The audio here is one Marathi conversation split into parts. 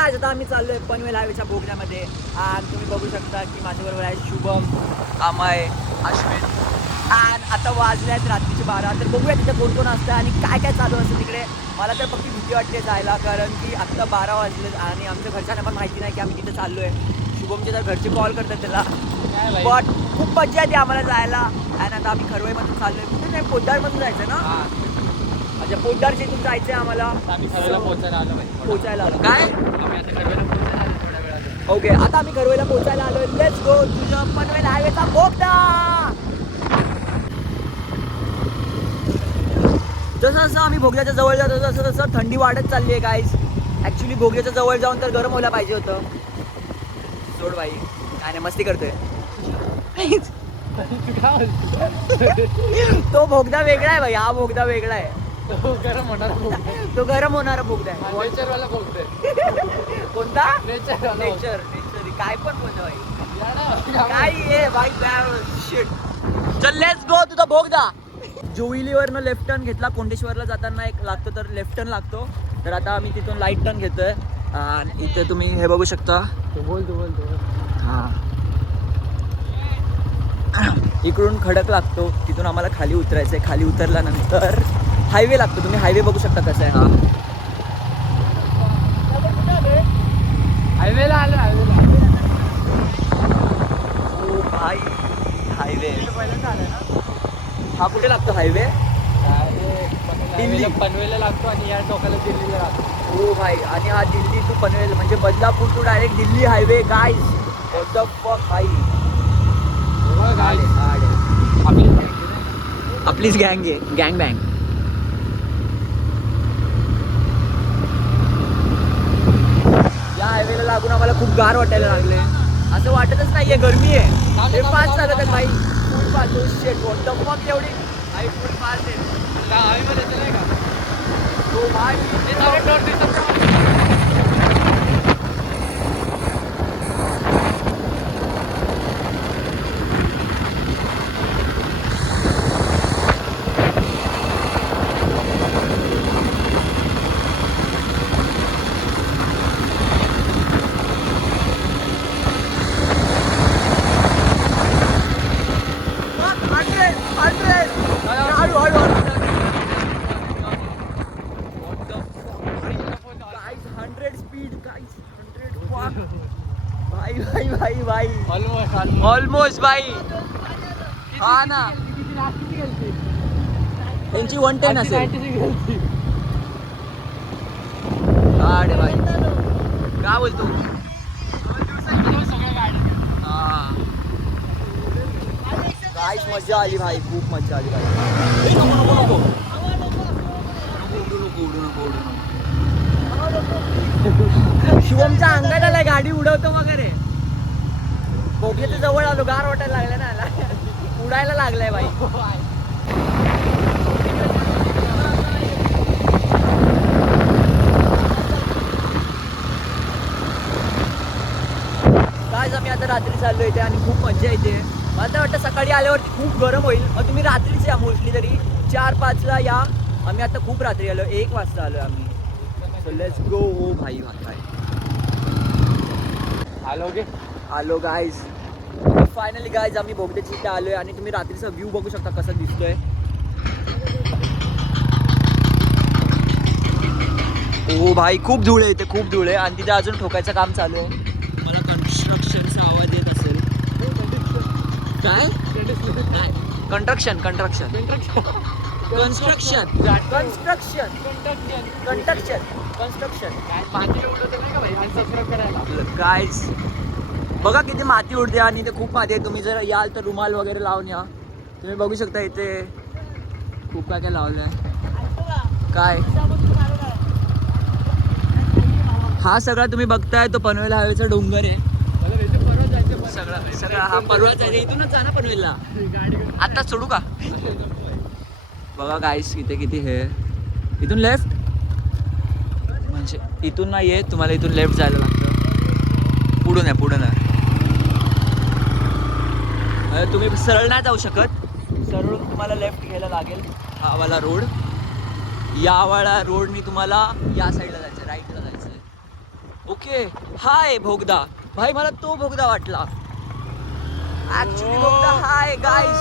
काय आता आम्ही चाललोय पनवेल हायवेच्या बोगद्यामध्ये आणि तुम्ही बघू शकता की माझ्याबरोबर आहे शुभम, अमय, अश्विन आणि आता वाजले आहेत रात्रीचे 12. तर बघूया तिथे कोण कोण असतं आणि काय काय चालू असतं तिकडे. मला तर फक्त भीती वाटते जायला, कारण की आत्ता 12 वाजले आणि आमच्या घरच्यांना पण माहिती नाही की आम्ही तिथे चाललोय. शुभमचे तर घरचे कॉल करतात त्याला, बट खूप मजा येते आम्हाला जायला. आणि आता आम्ही खरवईमधून चाललोय. कुठे नाही, पोद्दारमधून जायचं ना. अच्छा, पोद्दारच्या इथून जायचंय आम्हाला. आम्ही खरवईला पोचायला आलो काय. ओके, आता आम्ही खरवईला पोचायला आलोय. लेट्स गो तुझं पनवेल हायवेचा बोगदा. जसं जसं आम्ही बोगद्याच्या जवळ जातो तसं तसं थंडी वाढत चालली आहे गाईज. ॲक्च्युली बोगद्याच्या जवळ जाऊन तर गरम व्हायला पाहिजे होतं. सोड बाई, काय नाही, मस्ती करतोय. तो बोगदा वेगळा आहे भाई, हा बोगदा वेगळा आहे. तो गरम होणारा तो गरम होणारा बोगदा आहे. नेचरवाला बोगदा. कोणता? नेचर नेचर काय पण बोलतो भाई. काय आहे भाई, शिट. चल लेट्स गो तुझा बोगदा. जोईलीवरनं लेफ्ट टर्न घेतला, कोंडेश्वरला जाताना एक लागतो तर लेफ्ट टर्न लागतो. तर आता आम्ही तिथून लाईट टर्न घेतोय आणि इथे तुम्ही हे बघू शकता. बोल. हां, इकडून खडक लागतो, तिथून आम्हाला खाली उतरायचं आहे. खाली उतरल्यानंतर हायवे लागतो. तुम्ही हायवे बघू शकता कसा आहे. हायवेला आलो. ओ भाई, हायवे पहिल्यांदा आलं ना. हा कुठे लागतो हायवे? दिल्ली. पनवेलला लागतो आणि या टोकाला दिल्लीला लागतो. हो भाई, आणि हा दिल्ली टू पनवेल म्हणजे Badlapur to direct Delhi highway guys. What the fuck भाई. आपलीच गँग आहे, गँग बँग. या हायवेला लागून आम्हाला खूप गार वाटायला लागले. असं वाटतच नाहीये, गरमी आहे. ते फास्ट चालत आहेत भाई, full fast. Shit, what the fuck एवढी भाई, फुल फास्ट आहे. हायवेला येतं नाही का? तो भाई भाई ऑलमोस्ट भाई. हा ना, त्यांची 110 असेल. गाड भाई, काय बोलतो. काहीच मजा आली भाई, खूप मजा आली भाई. नको. शिवमच्या अंगात आलाय, गाडी उडवतो वगैरे. बोगद्याच्या जवळ आलो, गार वाटायला लागलं ना, उडायला लागलाय भाई. काय आम्ही आता रात्री चाललो इथे आणि खूप मजा येते. मला तर वाटतं सकाळी आल्यावरती खूप गरम होईल. तुम्ही रात्रीच या, मोस्टली तरी 4-5ला या. आम्ही आता खूप रात्री आलो, 1 वाजता आलो आम्ही. So let's go. ओ भाई आलो गाईज. फायनली गाईज आम्ही बोगद्याची इथे आलोय आणि तुम्ही रात्रीचा व्ह्यू बघू शकता कसा दिसतोय. ओ भाई, खूप धूळ आहे इथे, खूप धूळ आहे. आणि तिथे अजून ठोकायचं काम चालू आहे. मला कन्स्ट्रक्शनचा आवाज येत असेल. काय? कंस्ट्रक्शन गाईज बघा किती माती उडते आणि इथे खूप माती आहे. तुम्ही जर याल तर रुमाल वगैरे लावून या. तुम्ही बघू शकता इथे खूप काय काय लावलं आहे. काय हा सगळा तुम्ही बघताय तो पनवेल हायवेचा डोंगर आहे. सगळा हा पर्वत आहे. इथूनच जा ना पनवेलला. आता सोडू का? बघा गाईस इथे किती हे. इथून लेफ्ट म्हणजे इथून नाही आहे, तुम्हाला इथून लेफ्ट जायला लागतं. पुढून आहे. तुम्ही सरळ नाही जाऊ शकत, सरळून तुम्हाला लेफ्ट घ्यायला लागेल. हा वाला रोड, या वाला रोडनी तुम्हाला या साईडला जायचं, राईटला जायचं आहे. ओके हाय भोगदा भाई, मला तो भोगदा वाटला ऍक्च्युली. भोगदा हाय गाईस,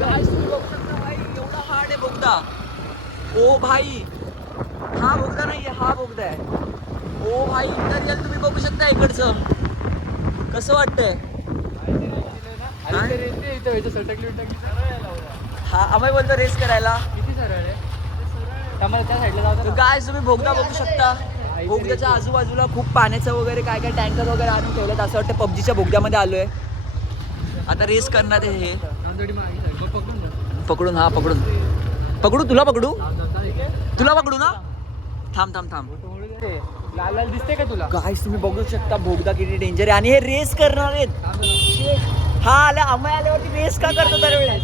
गाईस तुम्ही बघू शकता भाई, एवढा हार्ड आहे बोगदा. ओ भाई, हा बोगदा नाहीये, हा बोगदा आहे. ओ भाई इंटरियल तुम्ही बघू शकता इकडचं, कसं वाटतंय. हा अमय बोलतो रेस करायला. किती सरळ आहे त्यामुळे त्या साईडला जाऊ तर गाईस तुम्ही बोगदा बघू शकता. बोगद्याच्या आजूबाजूला खूप पाण्याचं वगैरे काय काय टँकर वगैरे आणून ठेवलेत. असं वाटतं पबजीच्या बोगद्यामध्ये आलोय. आता रेस करणार आहे हे. पकडून, हा पकडून पकडू, तुला पकडू, तुला पकडू ना. थांब थांब थांब. लाल लाल दिसते का तुला? गाईस तुम्ही बघू शकता बोगदा किती डेंजर आहे. आणि हे रेस करणार आहेत. हा आला अमय आल्यावरती रेस का करतो दरवेळेस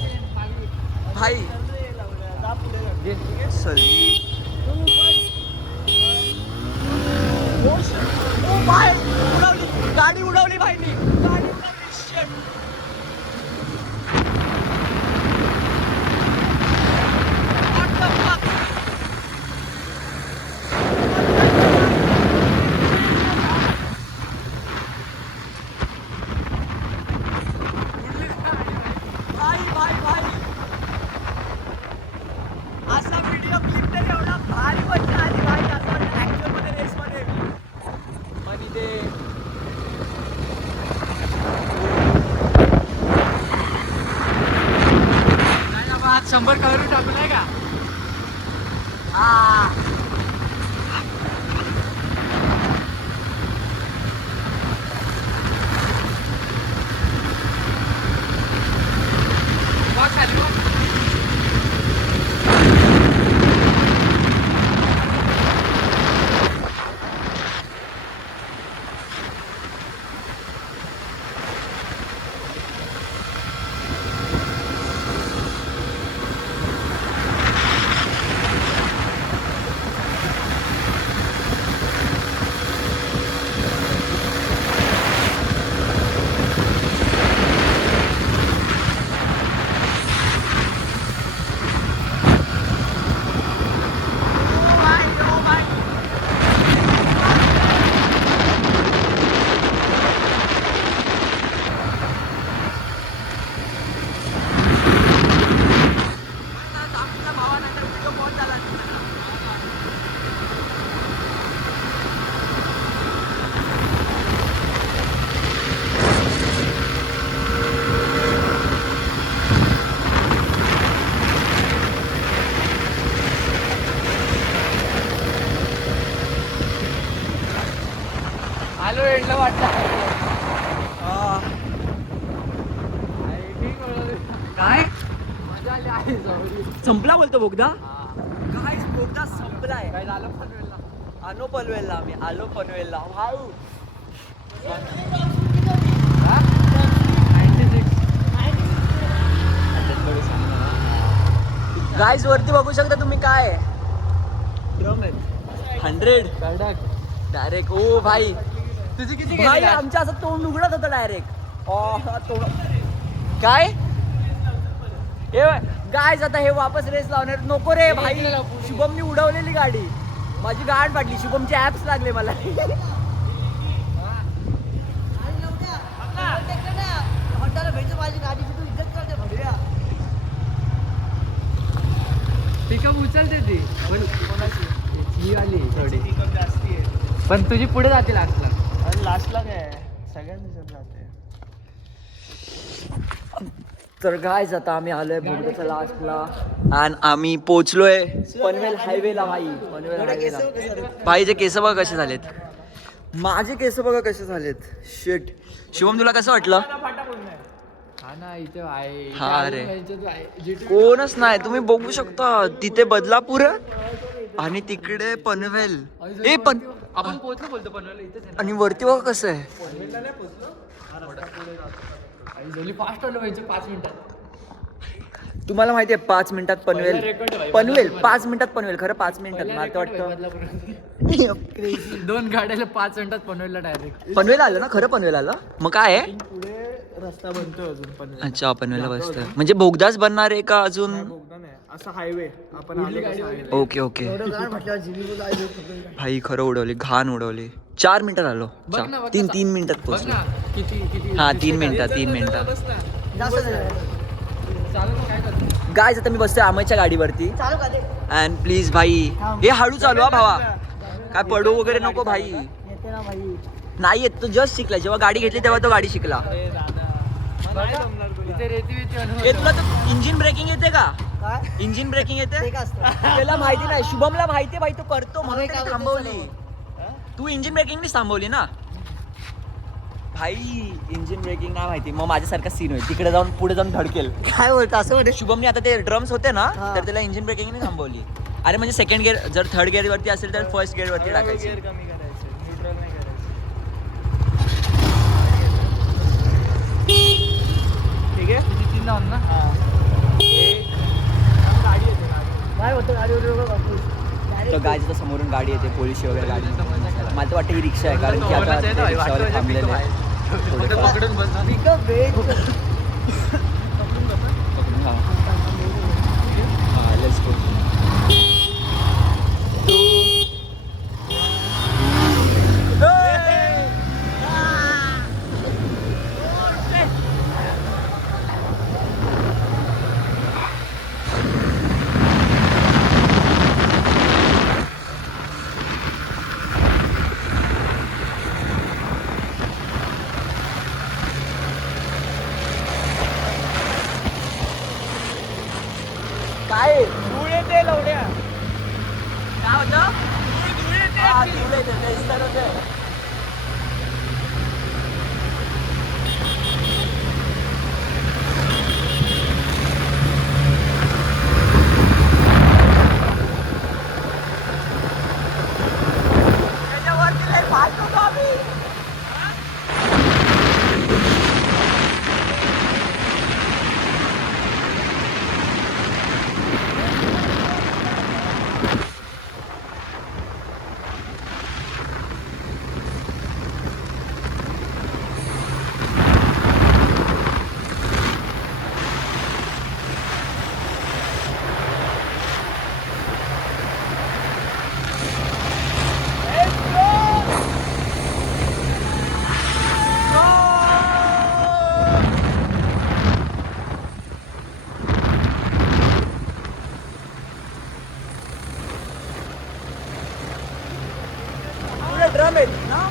भाई. उडवली गाडी, उडवली भाई मी गाडी उडवली. Shit. What the fuck? भाई भाई भाई, असा व्हिडिओ क्लिप तर एवढा भारी मजा आली भाई. असं वाटतं ऍक्च्युअल मध्ये रेस मध्ये पण इथे आज 100 कलर टाकलाय का? हा बघ खाली बघ. आलो एंडला वाटलं. काय मजा आली आहे जवळ. संपला बोलतो बोगदा. गाईस बोगदा संपलाय. काय झालं पनवेलला? आलो पनवेलला, आम्ही आलो पनवेलला भाऊ. 96. गाईस वरती बघू शकता तुम्ही काय 100 डायरेक्ट. ओ भाई तुझी किती भाई, गेली? आमच्या असं तोंड उघडत होतं डायरेक्ट. काय हे गाईस, आता हे वापस रेस लावणार नको रे भाई. इकडे लाव, पुढे. शुभमनी उडवलेली गाडी, माझी गाड पाडली. शुभमचे ऍप्स लागले मला. पिकअप उचलते ती पण ही आली थोडी, पण तुझी पुढे जाते लास्टला. लास्टला काय सगळ्यांनी जाते. तर गाईज आता आम्ही आलोय भोगद्याच्या लास्टला आणि आम्ही पोहोचलोय पनवेल हायवेला भाई. पनवेल हायवेला भाईचे केस बघा कसे झालेत. माझे केस बघा कसे झालेत. शिट. शिवम तुला कसं वाटलं? हा ना, इथे आहे. हा रे, कोणच नाही. तुम्ही बघू शकता तिथे बदलापूर आणि तिकडे पनवेल. ए पण आपण पोहोचलो बोलतो पनवेलला इथेच आहे आणि वरती बघा कसं आहे. ना. फास्ट आलो पाहिजे 5 मिनिटात. तुम्हाला माहिती आहे 5 मिनिटात पनवेल. पहिला record आहे भाई. पनवेल 5 मिनिटात पनवेल. खरं 5 मिनिटात मला तर वाटतं. वाटतं 2 गाड्याला 5 मिनिटात पनवेलला डायरेक्ट. पनवेल आलं ना, खरं पनवेल आलं. मग काय आहे? पुढे रस्ता बनतोय अजून पनवेल. अच्छा पनवेलला बसतोय म्हणजे बोगदाच बनणार आहे का अजून? बोगदा नाही, असा हायवे आपण आलो तसा highway. ओके ओके भाई खरं उडवली घाण उडवली 4 मिनिटात आलो बघ ना, बघ ना. 3 मिनिटात बघ पोहोचलो ना किती हा 3 मिनिटात 3 मिनिटात बस ना. चालू मग काय करतो गाईज आता मी बसतोय अमयच्या गाडीवरती अँड प्लीज भाई हे हळू चालू हा भावा काय पडू वगैरे नको भाई नाही येत तो जस्ट शिकला जेव्हा गाडी घेतली तेव्हा तो गाडी शिकला अरे दादा नाही जमणार तुला. इथे रेती हे तुला तर इंजिन ब्रेकिंग येते का इंजिन ब्रेकिंग येते त्याला माहिती नाही शुभमला माहिती भाई तो करतो म्हणून त्याने थांबवली तू इंजिन ब्रेकिंग थांबवली ना भाई इंजिन ब्रेकिंग नाही माहिती मग माझ्यासारखा सीन होईल तिकडे जाऊन पुढे जाऊन धडकेल काय बोलतो असं म्हणजे शुभमने आता ते ड्रम्स होते ना तर त्याला इंजिन ब्रेकिंग थांबवली अरे म्हणजे सेकंड गिअर जर थर्ड गिअर वरती असेल तर फर्स्ट गिअर वरती टाकायची Gear कमी करायचं न्यूट्रल नाही करायचं ठीक आहे किती 3 जाऊन ना गाडी येते गाडी काय होतं गाडी तर गायचं समोरून गाडी येते पोलिस वगैरे गाडी मला तर वाटतं ही रिक्षा आहे कारण की आता ते रिक्षावाले थांबलेले आहे. थोडेफार. पकडून बस ना. पकडून हा. हा, let's go. काय धूळ येते लवड्या काय होतं हा, धूळ येते, तेच तर होतं. त्याच्यावरती लय फास्ट होतो आम्ही. पुढे ड्रम आहेत ना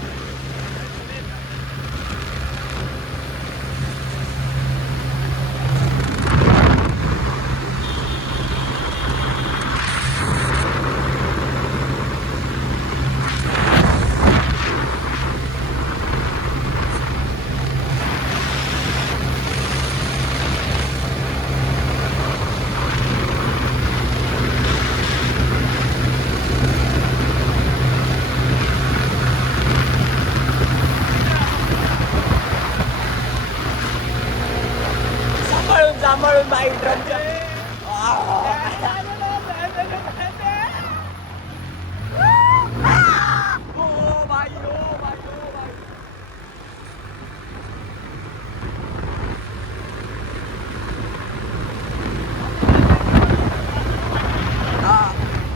सांभाळून सांभाळून बाई ड्रमच्या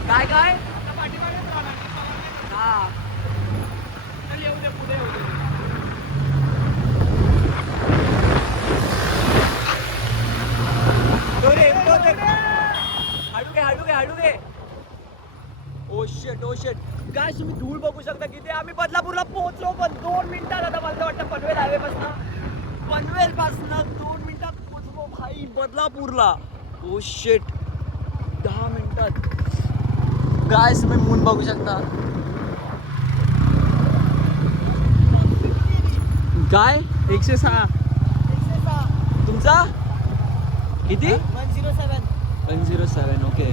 काय काय हा हाडू घे ओ शेट काय तुम्ही धूळ बघू शकता किती आम्ही बदलापूरला पोहोचलो पण 2 मिनिटात आता मला वाटतं पनवेल हायवे पासून 2 मिनिटात पोहोचलो भाई बदलापूरला ओ शेट 10 मिनिटात काय तुम्ही मून बघू शकता काय 106 तुमचा किती 107 107 ओके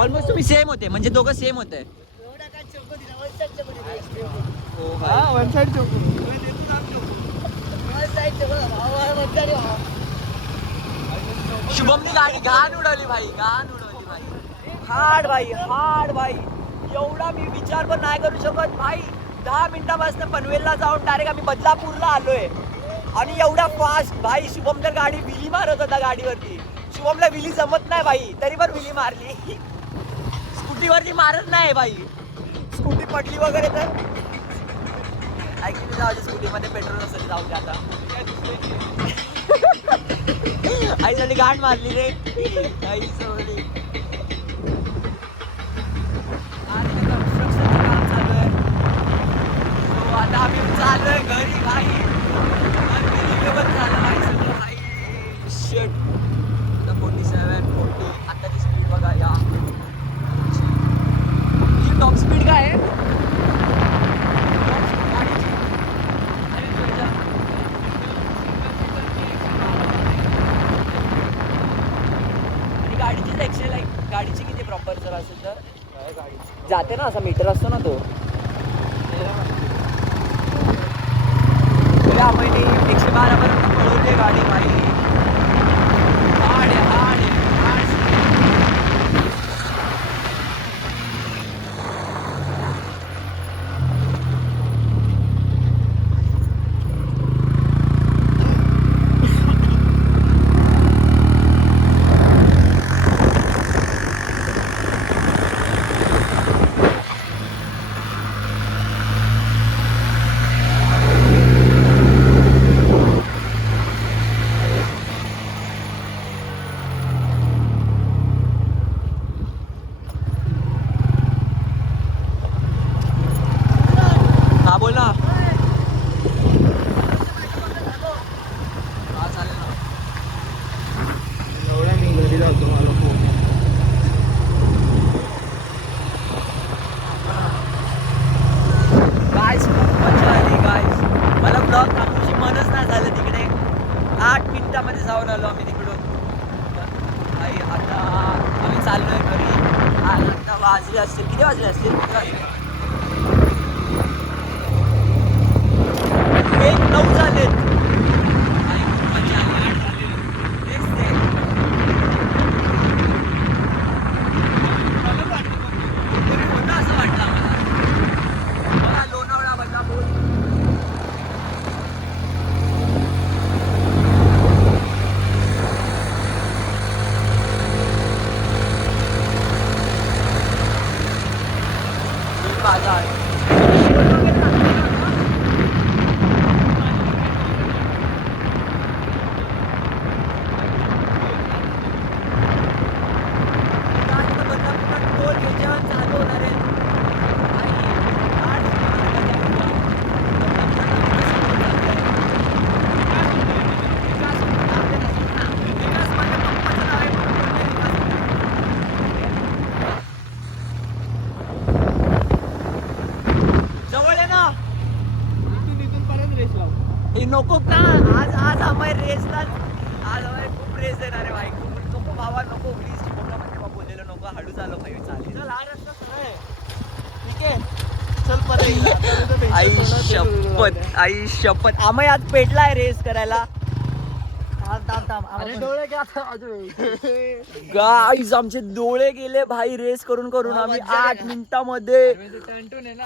ऑलमोस्ट तुम्ही सेम होते म्हणजे दोघं सेम होते एवढा काय चौकं दिला वन साईड चौकं हो हा वन साइड चौक वन साईड चौकं भावा म्हणता रे भावा शुभमनी गाडी घाण उडवली भाई हार्ड भाई एवढा मी विचार पण नाही करू शकत भाई 10 मिनिटापासून पनवेलला जाऊन डायरेक्ट आम्ही बदलापूरला आलोय आणि एवढा फास्ट भाई शुभम तर गाडी बिली मारत होता गाडीवरती शुभमला विली जमत नाही भाई, तरी पण विली मारली. स्कूटीवरती मारत नाही भाई, स्कूटी पडली वगैरे तर ऍक्च्युली जाऊ दे, स्कूटीमध्ये पेट्रोल नसेल जाऊ दे आता. आईसाठी गाठ मारली रे आई सोडली. आणि कन्स्ट्रक्शनचं काम चालू आहे. So आता आम्ही चाललोय घरी भाई. अनबिलिव्हेबल झालं भाई सगळं भाई. शिट. आता 47, 40 आताची स्पीड बघा या. ही टॉप स्पीड काय आहे? गाडीचीच एक्सेल आहे. गाडीची किती प्रॉपर जर असेल तर जाते ना, असा मीटर असतो ना तो. आपण 112 पर्यंत पळवली गाडी भाई. हाड आहे, हाड आहे, हाड. हा बोल ना. हा चालेल ना. एवढ्या मी घरी जातो, मला फोन. गाईस खूप मजा आली गाईस. मला ब्लॉग टाकूची मनच नाही झालं तिकडे. 8 मिनिटामध्ये जाऊन आलो आम्ही तिकडून. आई आता आम्ही चाललोय घरी. आता वाजले असतील, किती वाजले असतील? 1:09 झालेत. आई खूप मजा आली. 8 झाले. तेच ते. तरी होतं असं वाटलं आम्हाला. बघा लोणावळा बघा बोल. बाजार चालू होणार आहे. जवळ आहे ना. इथून परत रेस लाव. हे नको का आज आम्ही रेसला आज आम्ही खूप रेस देणार आहे भाई. खूप नको भावा नको प्लीज. चिपकामध्ये मग बोललेलं नको. हळू चालव भाई चालेल. चल हा रस्ता सरळ आहे. ठीक आहे, चल परत एकदा. आई शपथ, आई शपथ. आम्ही आज पेटलाय रेस करायला. अरे डोळे घ्या आता अजून. गाईज आमचे डोळे गेले भाई रेस करून करून. आम्ही 8 मिनिटामध्ये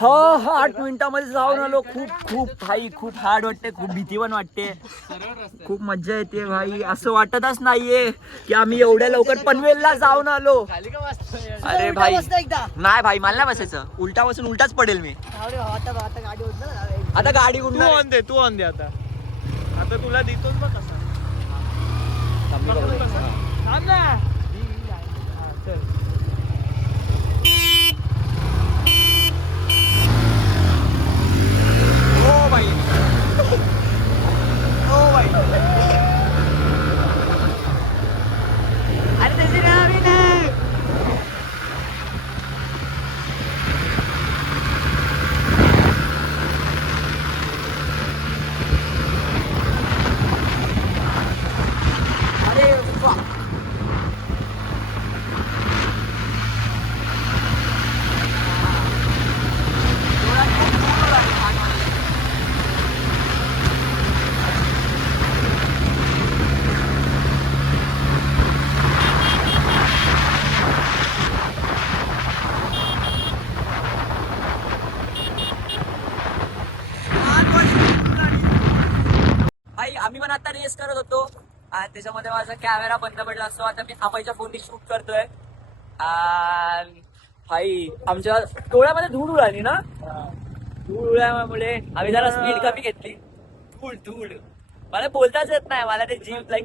हो 8 मिनिटामध्ये जाऊन आलो. खूप भाई खूप हार्ड वाटते, खूप भीती पण वाटते, खूप मज्जा येते भाई. असं वाटतच नाहीये की आम्ही एवढ्या लवकर पनवेलला जाऊन आलो. अरे भाई एकदा. नाही भाई मला नाही बसायचं. उलटा बसून उलटाच पडेल मी. आता गाडी होत ना. आता गाडी तू उडणार. ऑन दे, तू ऑन दे आता. आता तुला देतोच बघ कसा. थांब ना. हा, चल. हो भाई, हो भाई. अरे त्याची नावी नाही. अरे वा. भाई आम्ही पण आता रेस करत होतो. आणि त्याच्यामध्ये माझा कॅमेरा बंद पडला असतो. आता मी अमयच्या फोननी शूट करतोय. आणि भाई आमच्या डोळ्यामध्ये धूळ उडाली ना, धूळ उडल्यामुळे आम्ही जरा स्पीड कमी घेतली. धूळ धूळ मला बोलताच येत नाही, मला ते जीव लाईक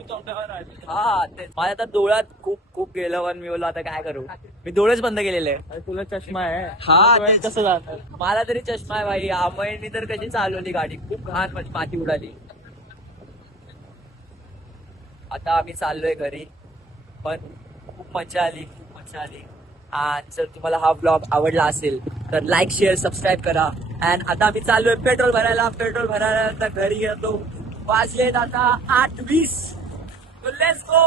हा ते माझ्या आता डोळ्यात खूप खूप गेलं. पण मी बोललो आता काय करू, मी डोळेच बंद केलेले. तुला चष्मा आहे हा डोळ्यात कसं जाणार? मला तरी चष्मा आहे भाई. अमयनी तर कशी चालवली गाडी, खूप घाण माझी माती उडाली. आता आम्ही चाललोय घरी, पण खूप मजा आली, खूप मजा आली. आणि जर तुम्हाला हा ब्लॉग आवडला असेल तर लाईक शेअर सबस्क्राईब करा. आणि आता आम्ही चाललोय पेट्रोल भरायला. तर घरी येतो. वाजलेत आता 8:20. Let's go.